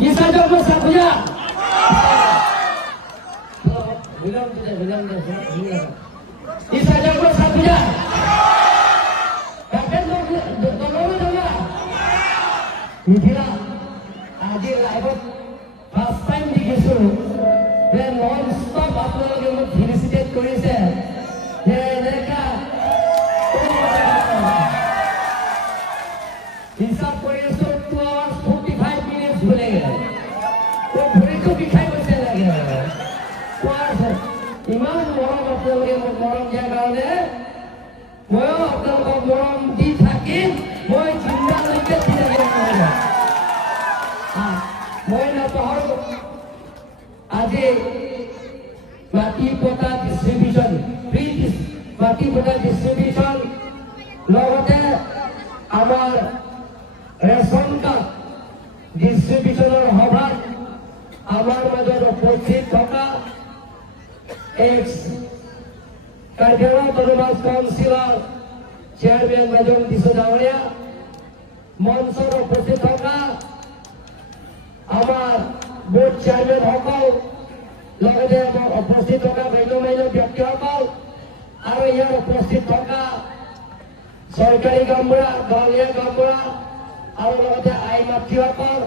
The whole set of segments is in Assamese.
Bisa jawab satu ya. Bisa jawab satu ya. Kakek tolong dong. Mungkin আজি লাইভত ফার্স্ট টাইম দেখিছো যে নন স্টপ আপোনালোকে মোক ফেলিচিটেট কৰিছে যে এনেকা হিচাপ কৰি আছো 2 hours 45 minutes ভুলে গেল তো ভৰিটো বিষাই গৈছে লাগে ইমান মৰম আপোনালোকে মোক মৰম দিয়াৰ কাৰণে ময়ো আপোনালোকক মৰম দি থাকিম মই জিন্দালৈকে দি থাকিম মই নপাহৰো আজি মাটি পটা ডিস্ট্ৰিবিউশন ফ্ৰী মাটি পটা ডিস্ট্ৰিবিউশন লগতে আমাৰ ৰেচন কাৰ্ড ডিস্ট্ৰিবিউশনৰ সভাত আমাৰ মাজত উপস্থিত থকা এক্স কাৰ্যালয় অটোনমাস কাউন্সিলৰ চেয়াৰমেন মেজৰ দিশু ডাঙৰীয়া মঞ্চত উপস্থিত থকা আমাৰ বোৰ্ড চেয়াৰম্যান সকল লগতে উপস্থিত থকা গণ্যমান্য ব্যক্তিসকল আৰু ইয়াৰ উপস্থিত থকা চৰকাৰী গামবুঢ়া দলীয় গামবুঢ়া আৰু লগতে আই মাতৃসকল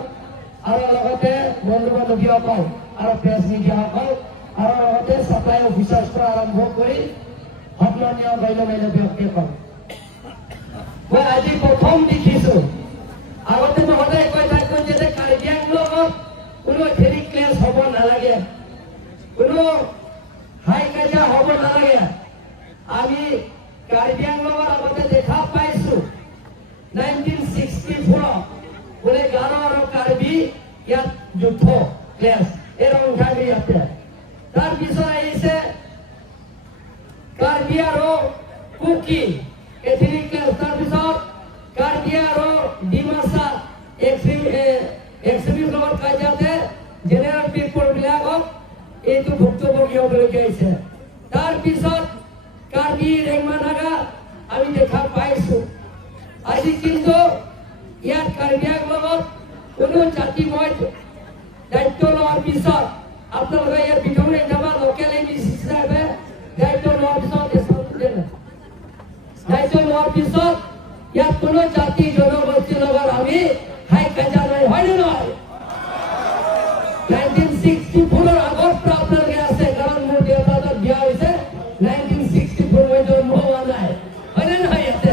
আৰু লগতে বন্ধু বান্ধৱীসকল আৰু প্ৰেছ মিডিয়াসকল আৰু লগতে চাপ্লাই অফিচাৰৰ পৰা আৰম্ভ কৰি সন্মানীয় গণ্যমান্য ব্যক্তিসকল মই আজি প্ৰথম দেখিছো আগতে মই সদায় কৈ থাকো যে কাৰ্বি আংলঙত কোনো হেৰি ক্লেছ হ'ব নালাগে কোনো হাই কাজিয়া হ'ব নালাগে আমি কাৰ্বি আংলঙৰ আগতে দেখা পাইছো 1964 বোলে গাৰো আৰু কাৰ্বি ইয়াত যুদ্ধ ক্লেছ এই ৰংঘাগী ইয়াতে তাৰপিছত আহিছে কাৰ্বি আৰু কুকি এথিনি ক্লেছ তাৰপিছত কাৰ্বি আৰু ডিমাছা এক্সট্ৰিমিষ্ট লগত কাজিয়াতে জেনেৰেল পিপল বিলাকক এইটো ভুক্তভোগী হ'বলগীয়া হৈছে তাৰপিছত কাৰ্বি ৰেংমা নাগা আমি দেখা পাইছো আজি কিন্তু ইয়াত কাৰ্বি আংলঙত কোনো জাতি মই দায়িত্ব লোৱাৰ পিছত আপোনালোকে ইয়াৰ বিধুৰে যাবা লোকেল এমপি হিচাপে দায়িত্ব লোৱাৰ পিছত ইয়াত কোনো জাতি জনগোষ্ঠীৰ লগত আমি হাই কাজিয়া নাই হয় নে নহয় 1964 আগৰ পৰা আপোনালোকে আছে কাৰণ মোৰ দেউতাৰ বিয়া হৈছে 1964 মই জন্ম হোৱা নাই হয় নে নহয় ইয়াতে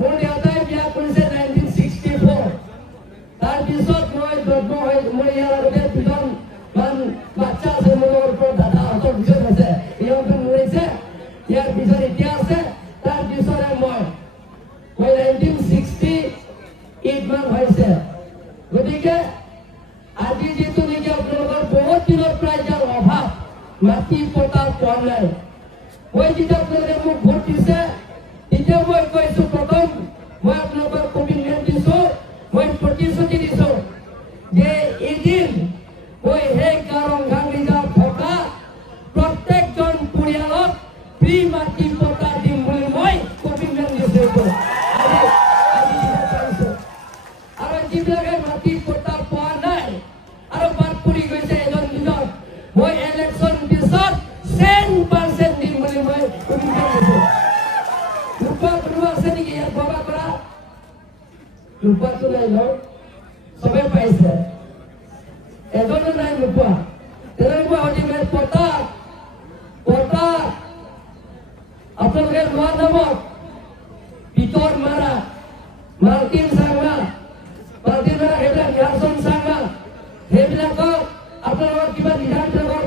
মোৰ দেউতাই বিয়া কৰিছে 1964 তাৰপিছত মই জন্ম হৈ মোৰ ইয়াৰ আগতে দুজন বাচ্চা আছে মোৰ ওপৰত দাদাহঁতৰ দুজন আছে ইহঁতে মৰিছে ইয়াৰ পিছত এতিয়া আছে তাৰপিছতে মই 1968 মান হৈছে গতিকে আজি যেহেতু নেকি আপোনালোকৰ বহুত দিনৰ পৰা ইয়াৰ অভাৱ মাটি পটা পোৱা নাই মই যেতিয়া আপোনালোকে মোক ভোট দিছে তেতিয়া মই কৈছো প্ৰথম মই আপোনালোকৰ কমিটমেণ্ট দিছো মই প্ৰতিশ্ৰুতি দিছো যে এদিন মই সেই ৰংঘাগীত থকা প্ৰত্যেকজন পৰিয়ালক ফ্ৰী মাটি পটা দিম বুলি মই কমিটমেণ্ট দিছো আৰু যিবিলাকে মাটি পটা পোৱা নাই আৰু বাদ পৰি গৈছে এজন দুজন মই ইলেকশ্যন পিছত 10% দিম বুলি মই কমিটমেণ্ট দিছো ৰূপা কোনোবা আছে নেকি ইয়াত বগা কৰা ৰূপাটো নাই ন চবে পাইছে এজনো নাই নোপোৱা তেনেকুৱা অধিমেট পটা আপোনালোকে লোৱা নামত পিতৰ মাৰা মাৰ্টিন চাংমা সেইবিলাক ৰিহাৰ্চন চাংমা সেইবিলাকক আপোনালোকৰ কিবা লিডাৰবিলাকৰ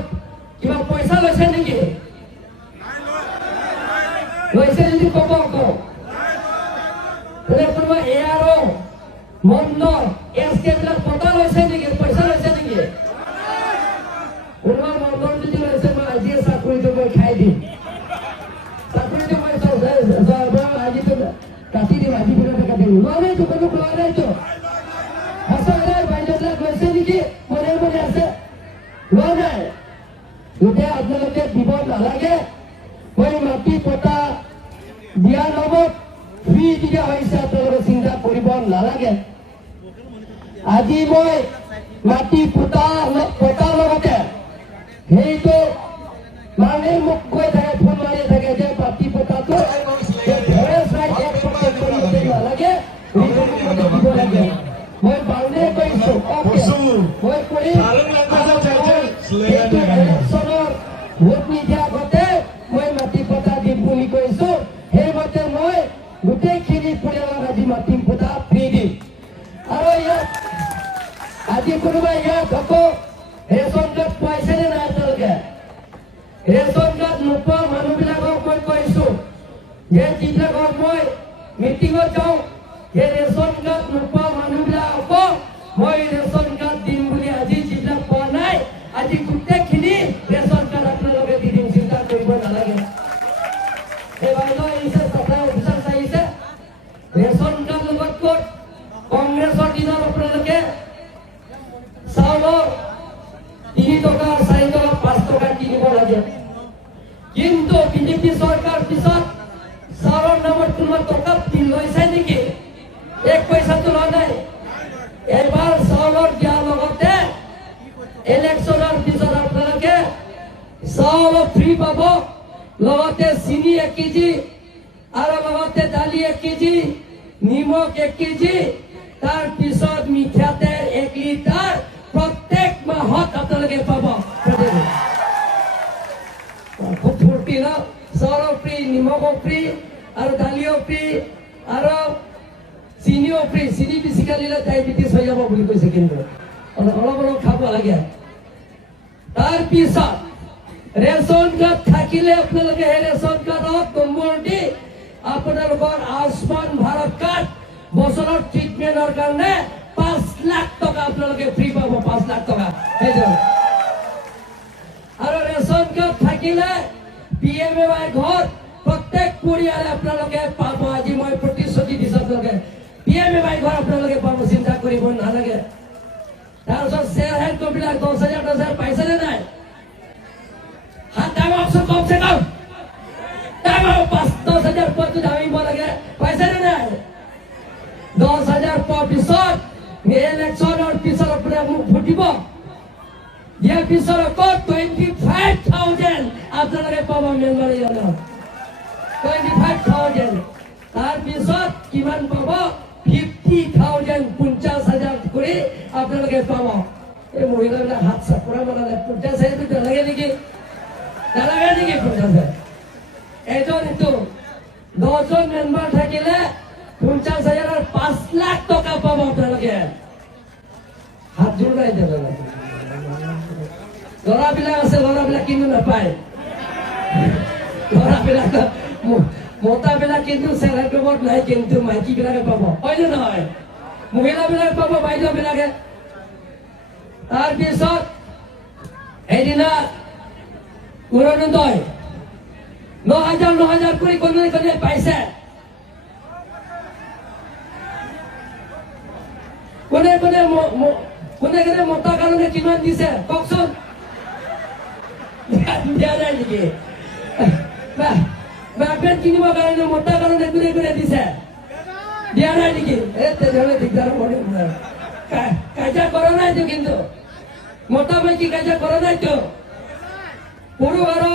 কিবা পইচা লৈছে নেকি লৈছে যদি ক'ব আকৌ কোনোবা এয়াৰো মন্দ এছকে বিলাক পতা লৈছে নেকি পইচা লৈছে নেকি কোনোবা মন্দৰ যদি লৈছে মই আজিয়ে চাকৰিটো মই খাই দিম চাকৰিটো মই আজিতো কাটি দিম আজি পিছতে কাটি দিম লোৱা নাইতো কোনো লোৱা নাইতো সঁচাকৈ বাইদেউবিলাক লৈছে নেকি মনে মনে আছে লোৱা নাই গতিকে আপোনালোকে দিব নালাগে মই মাটি পটা দিয়াৰ লগত ফ্ৰী দিয়া হৈছে আপোনালোকে চিন্তা কৰিব নালাগে আজি মই মাটি পোতাৰ লগতে সেইটো মানুহে মোক কৈ থাকে ফোন মাৰি থাকে যে মাটি পোতাটো নালাগে দিব লাগে মই বাউণ্ডে কৰিছো মই কৰিম ইলেকশ্যনৰ ভোট নিদিয়া আগতে মই মাটি পতা দিম বুলি কৈছো সেইমতে মই গোটেইখিনি পৰিয়ালক আজি মাটি পতা ফ্ৰী দিম আৰু ইয়াত আজি কোনোবাই ইয়াত আকৌ ৰেচন কাৰ্ড পাইছেনে নাই আপোনালোকে ৰেচন কাৰ্ড নোপোৱা মানুহবিলাকক মই কৈছো যে যিবিলাকক মই মিটিঙত যাওঁ সেই ৰেচন কাৰ্ড নোপোৱা মানুহবিলাকক মই ৰেচন কাৰ্ড দিম বুলি আজি যিবিলাক পোৱা নাই আজি গোটেইখিনি ৰেচন কাৰ্ড আপোনালোকে দি দিম চিন্তা কৰিব নালাগে এই বাইদেউ আহিছে চাপ্লাই অফিচাৰ আহিছে ৰেচন কাৰ্ড লগত ক'ত কংগ্ৰেছৰ দিনত আপোনালোকে চাউলৰ 3 টকা 4 টকা 5 টকা কিনিব লাগে কিন্তু বিজেপি চৰকাৰ পিছত চাউলৰ নামত কোনোবা টকা লৈছে নেকি 1 পইচাটো লোৱা নাই এবাৰ চাউলৰ দিয়াৰ লগতে ইলেকশ্যনৰ পিছত আপোনালোকে চাউল ফ্ৰী পাব লগতে চিনি 1 কেজি আৰু লগতে দালি 1 কেজি নিমখ 1 কেজি তাৰ পিছত মিঠা তেল 1 লিটাৰ প্ৰত্যেক মাহত আপোনালোকে পাব খুব ফূৰ্তি ন চাউল ফ্ৰী নিমখ ফ্ৰী আৰু দালিও ফ্ৰী আৰু চিনিও ফ্ৰী চিনি বেছিকৈ দিলে ডায়েবেটিছ হৈ যাব বুলি কৈছে কিন্তু অলপ অলপ খাব লাগে তাৰ পিছত ৰেচন কাৰ্ড থাকিলে আপোনালোকে সেই ৰেচন কাৰ্ডত নম্বৰ দি আপোনালোকৰ আয়ুষ্মান ভাৰত কাৰ্ড বছৰৰ ট্ৰিটমেণ্টৰ কাৰণে 5 লাখ টকা আপোনালোকে ফ্ৰী পাব 5 লাখ টকা আৰু ৰেচন কাৰ্ড থাকিলে PMAY ঘৰ প্ৰত্যেক পৰিয়ালে আপোনালোকে পাব আজি মই প্ৰতিশ্ৰুতি দিছো আপোনালোকে PMAY ঘৰ আপোনালোকে পাব চিন্তা কৰিব নালাগে তাৰপিছত চেয়াৰ হেড কবিলাক 10,000 পাইছেনে নাই হাত দাঙকচোন কমচে কম দাঙক 10,000 পইচা দাঙিব লাগে পাইছেনে নাই 10,000 পোৱাৰ পিছত ইলেকশ্যনৰ পিছত আপোনাক মোক ভোটিব ইয়াৰ পিছত আকৌ 25,000 আপোনালোকে পাব মেম্বাৰ 25,000 তাৰ পিছত কিমান পাব 50,000 50,000 কৰি আপোনালোকে পাব এই মহিলাবিলাক হাত চাপৰা বনালে 50,000 নালাগে নেকি নালাগে নেকি 50,000 এজন এইটো 10জন মেম্বাৰ থাকিলে 50,000 আৰু 5 লাখ টকা পাব আপোনালোকে হাত জোৰ নাই ল'ৰাবিলাক আছে ল'ৰাবিলাক কিন্তু নাপায় ল'ৰাবিলাক মতাবিলাক কিন্তু চেলাৰী গ্ৰুপত নাই কিন্তু মাইকীবিলাকে পাব হয়নে নহয় মহিলাবিলাক পাব বাইদেউবিলাকে তাৰপিছত সেইদিনা অৰুণোদয় 9,000 কৰি কোনে পাইছে কোনে মতাৰ কাৰণে কিমান দিছে কওকচোন দিয়া নাই নেকি বাপেন কিনিবৰ কাৰণে মতাৰ কাৰণে কোনে দিছে দিয়া নাই নেকি তেনেহ'লে দিগদাৰ কাজিয়া কৰা নাইতো কিন্তু মতা মাইকী কাজিয়া কৰা নাইতো পুৰুষ আৰু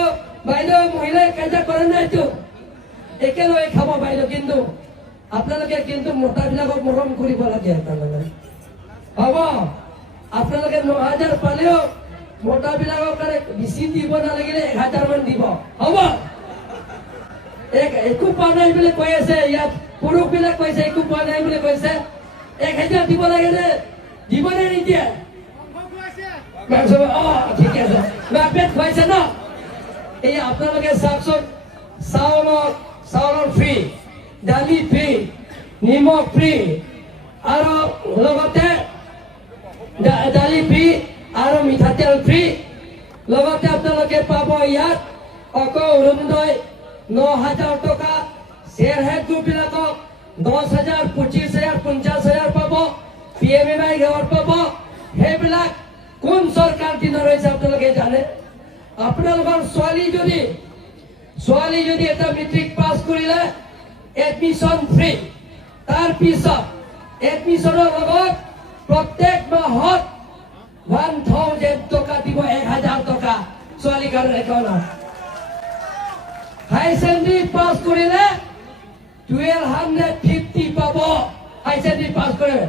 বাইদেউ মহিলাই কাজিয়া কৰা নাইতো একেলগে খাব বাইদেউ কিন্তু আপোনালোকে কিন্তু মতাবিলাকক মৰম কৰিব লাগে আপোনালোকে হ'ব আপোনালোকে 9,000 পালেও মতাবিলাকৰ কাৰণে বেছি দিব নালাগিলে 1,000 মান দিব হ'ব একো পোৱা নাই বুলি কৈ আছে ইয়াত পুৰুষবিলাক কৈছে একো পোৱা নাই বুলি কৈছে 1,000 দিব লাগে নে দিবনে নিদিয়ে ঠিক আছে পেট খুৱাইছে ন এই আপোনালোকে চাওকচোন চাউলৰ ফ্ৰী দালি ফ্ৰী নিমখ ফ্ৰী আৰু লগতে দালি ফ্ৰী আৰু মিঠাতেল ফ্ৰী লগতে আপোনালোকে পাব ইয়াত আকৌ অৰুণোদয় 9,000 টকা শ্বেয়াৰ হেড গ্ৰুপবিলাকক 10,000 25,000 50,000 পাব PMAY ঘৰ পাব সেইবিলাক কোন চৰকাৰ দিনৰ হৈছে আপোনালোকে জানে আপোনালোকৰ ছোৱালী যদি এটা মেট্ৰিক পাছ কৰিলে এডমিশন ফ্ৰী তাৰ পিছত এডমিশনৰ লগত প্ৰত্যেক মাহত 1000 টকা দিব 1000 টকা ছোৱালী কাৰণৰ একাউণ্টত হাই ছেকেণ্ডাৰী পাছ কৰিলে 1250 পাব হাই ছেকেণ্ডাৰী পাছ কৰে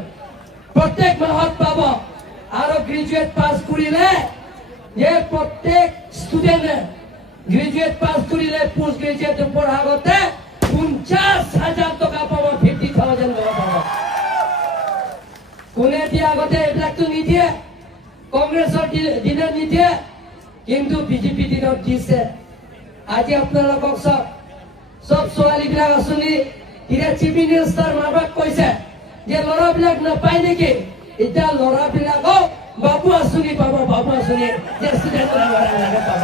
প্ৰত্যেক মাহত পাব আৰু গ্ৰেজুৱেট পাছ কৰিলে যে প্ৰত্যেক ষ্টুডেণ্টে গ্ৰেজুৱেট পাছ কৰিলে পোষ্ট গ্ৰেজুৱেট পঢ়াৰ আগতে 50,000 টকা পাব 50,000 টকা পাব কোনে দিয়ে আগতে এইবিলাকতো নিদিয়ে কংগ্ৰেছৰ দিনত নিদিয়ে কিন্তু বিজেপি দিনত দিছে আজি আপোনালোকক সব ছোৱালীবিলাক আঁচনি এতিয়া চিফ মিনিষ্টাৰ মাবাক কৈছে যে ল'ৰাবিলাক নাপায় নেকি এতিয়া ল'ৰাবিলাকক বাবু আঁচনি পাব বাবু আঁচনি যে ষ্টুডেণ্টবিলাকে পাব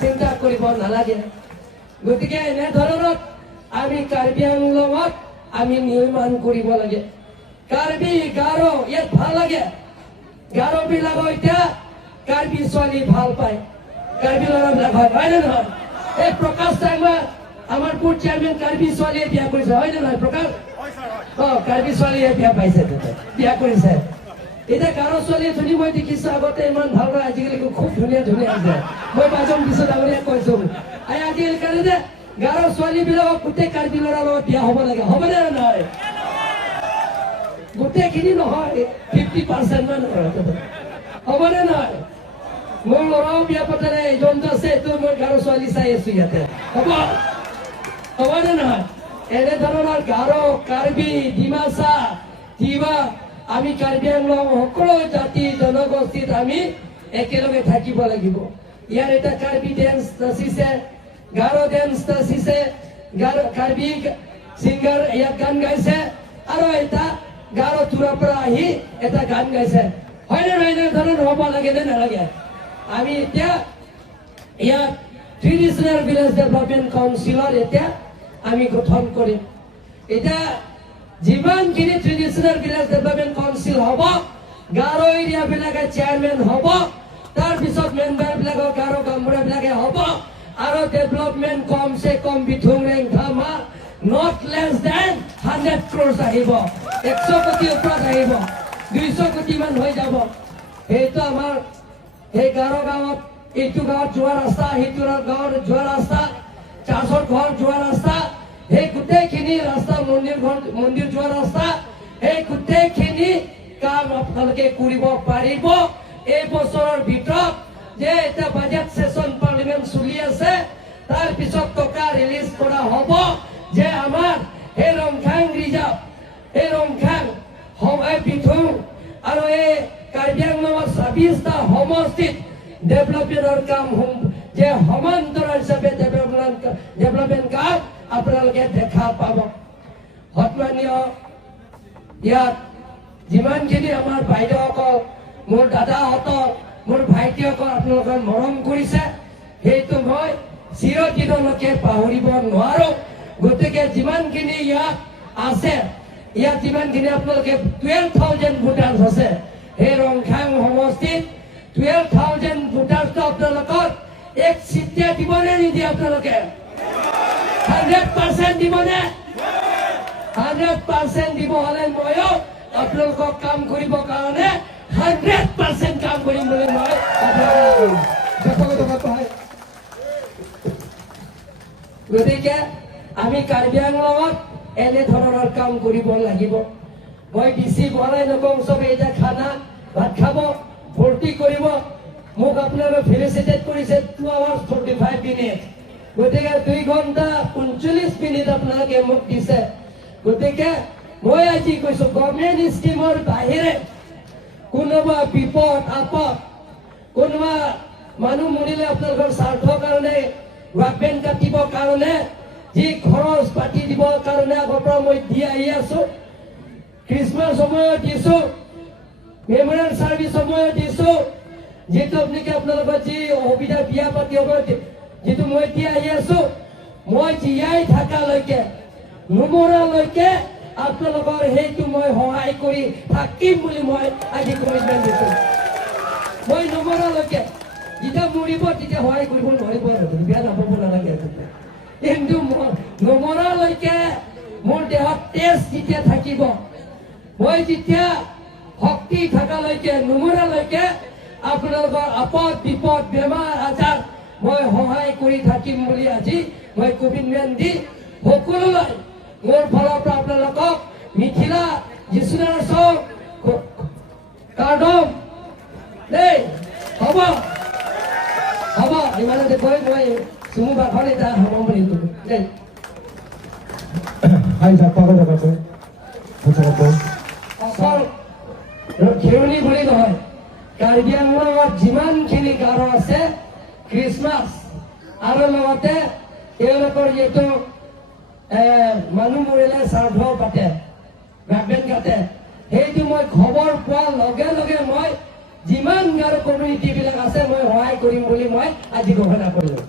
চিন্তা কৰিব নালাগে গতিকে এনেধৰণত আমি কাৰ্বি আংলঙত আমি নিৰ্মাণ কৰিব লাগে কাৰ্বি গাৰো ইয়াত ভাল লাগে গাৰো বিলাকৰ এতিয়া কাৰ্বি ছোৱালী ভাল পায় কাৰ্বি ল'ৰাবিলাক হয় নে নহয় এই প্ৰকাশ চাংমা আমাৰ বুথ চেয়াৰমেন কাৰ্বি ছোৱালীয়ে বিয়া কৰিছে হয় নে নহয় প্ৰকাশ কাৰ্বি ছোৱালীয়ে বিয়া পাইছে বিয়া কৰিছে এতিয়া গাৰো ছোৱালীয়ে ধুনী মই দেখিছো আগতে ইমান ভাল হয় আজিকালি খুব ধুনীয়া ধুনীয়া আছে মই পাঁচজন পিছত আগতে কৈছো আজিকালি কাৰণে যে গাৰো ছোৱালী বিলাকক গোটেই কাৰ্বি ল'ৰাৰ লগত বিয়া হ'ব লাগে হ'বনে নহয় গোটেইখিনি নহয় 50% মান হ'বনে নহয় মোৰ ল'ৰাও বিয়া পতা নাই যোনটো আছে এইটো মই গাৰো ছোৱালী চাই আছো ইয়াতে হ'বনে নহয় এনেধৰণৰ গাৰো কাৰ্বি ডিমাচা তিৱা আমি কাৰ্বি আংলং সকলো জাতি জনগোষ্ঠীত আমি একেলগে থাকিব লাগিব ইয়াৰ এটা কাৰ্বি ডেন্স নাচিছে গাৰো ডেন্স নাচিছে কাৰ্বি ছিংগাৰ ইয়াত গান গাইছে আৰু এটা গাৰো তুৰাৰ পৰা আহি এটা গান গাইছে হয়নে নহয় এনেধৰণৰ হ'ব লাগে নে নালাগে আমি এতিয়া ইয়াত ট্ৰেডিশ্যনেল ভিলেজ ডেভেলপমেণ্ট কাউন্সিলৰ এতিয়া আমি গঠন কৰিম এতিয়া যিমানখিনি ট্ৰেডিশ্যনেল ভিলেজ ডেভেলপমেণ্ট কাউন্সিল হ'ব গাৰো এৰিয়াবিলাকে চেয়াৰমেন হ'ব তাৰপিছত মেম্বাৰবিলাকৰ গাৰো গামবুঢ়াবিলাকে হ'ব আৰু ডেভেলপমেণ্ট কমচে কম বিথুং ৰেংথামা not less than 100 crores আহিব 100 কোটি ওপৰত আহিব 200 কোটি মান হৈ যাব এইটো আমাৰ এই গাৰো গাঁৱত এইটো গাঁৱত যোৱা ৰাস্তা সেইটো গাঁৱত যোৱা ৰাস্তা চাষৰ ঘৰ যোৱা ৰাস্তা এই গোটেইখিনি ৰাস্তা মন্দিৰ যোৱা ৰাস্তা এই গোটেইখিনি কাম আপোনালোকে কৰিব পাৰিব এই বছৰৰ ভিতৰত যে এটা বাজেট সেশন পাৰ্লিমেণ্ট চলি আছে তাৰ পিছত টকা ৰিলিজ কৰা হ'ব যে আমাৰ এই ৰংখাং ৰিজাৰ্ভ এই ৰংখাং বিথুং আৰু এই কাৰ্বি আংলঙৰ 26টা সমষ্টিত ডেভেলপমেণ্টৰ কাম যে সমান্তৰাল হিচাপে ডেভেলপমেণ্ট কাম আপোনালোকে দেখা পাব সন্মানীয় ইয়াত যিমানখিনি আমাৰ বাইদেউসকল মোৰ দাদাহঁতক মোৰ ভাইটিসকল আপোনালোকে মৰম কৰিছে সেইটো মই চিৰদিনলৈকে পাহৰিব নোৱাৰো গতিকে যিমানখিনি ইয়াত আছে ইয়াত যিমানখিনি আপোনালোকে 12,000 ভোটাৰ্ছ আছে সেই ৰংখাং সমষ্টিত 12,000 ভোটাৰ্ছটো আপোনালোকৰ এক চিটিয়া দিবনে নিদিয়ে আপোনালোকে 100% দিবনে 100% দিব হ'লে ময়ো আপোনালোকক কাম কৰিবৰ কাৰণে 100% কাম কৰিম বুলি মই গতিকে আমি কাৰ্বি আংলঙত এনেধৰণৰ কাম কৰিব লাগিব মই বেছি বঢ়াই নকওঁ চবে এতিয়া খানা ভাত খাব ফূৰ্তি কৰিব মোক আপোনালোকে ফেলিচিটেট কৰিছে 2 hours 45 minutes গতিকে 2 ঘণ্টা 39 মিনিট আপোনালোকে মোক দিছে গতিকে মই আজি কৈছো গভৰ্ণমেণ্ট স্কিমৰ বাহিৰে কোনোবা বিপদ আপদ কোনোবা মানুহ মৰিলে আপোনালোকৰ স্বাৰ্থৰ কাৰণে ৱাকবেন কাটিবৰ কাৰণে যি খৰচ পাতি দিবৰ কাৰণে আগৰ পৰা মই দি আহি আছো খ্ৰীষ্টমাছ সময়ত দিছো মেমৰিয়েল ছাৰ্ভিচ সময়ত দিছো যেটো আপনিকে আপোনালোকৰ যি অসুবিধা বিয়া পাতি হ'ব যেটো মই দি আহি আছো মই জীয়াই থাকালৈকে নমৰালৈকে আপোনালোকৰ সেইটো মই সহায় কৰি থাকিম বুলি মই আজি কমিটমেণ্ট দিছো মই নমৰালৈকে যেতিয়া মৰিব তেতিয়া সহায় কৰিব নোৱাৰিব বেয়া নাপাব নালাগে কিন্তু নমৰালৈকে মোৰ দেহত তেজ যেতিয়া থাকিব, মই যেতিয়া শক্তি থকালৈকে নুমৰালৈকে আপোনালোকৰ আপদ বিপদ বেমাৰ আজাৰ মই সহায় কৰি থাকিম বুলি আজি মই কমিটমেণ্ট দি সকলোলৈ মোৰ ফালৰ পৰা আপোনালোকক মিথিলা যিচুনাৰ চক কাৰ্ডম দেই হ'ব হ'ব ইমানতে কৈ মই চুমু বাখন এটা হ'ব বুলি দেই অকল খেৰণি বুলি নহয়, কাৰ্বি আংলঙত যিমানখিনি গাঁও আছে খ্ৰীষ্টমাছ আৰু লগতে তেওঁলোকৰ যিহেতু মানুহ মৰিলে শ্ৰাদ্ধ পাতে, গাৰ্বেন কাটে, সেইটো মই খবৰ পোৱাৰ লগে লগে মই যিমান গাঁৱৰ কমিউনিটি বিলাক আছে মই সহায় কৰিম বুলি মই আজি ঘোষণা কৰিলো।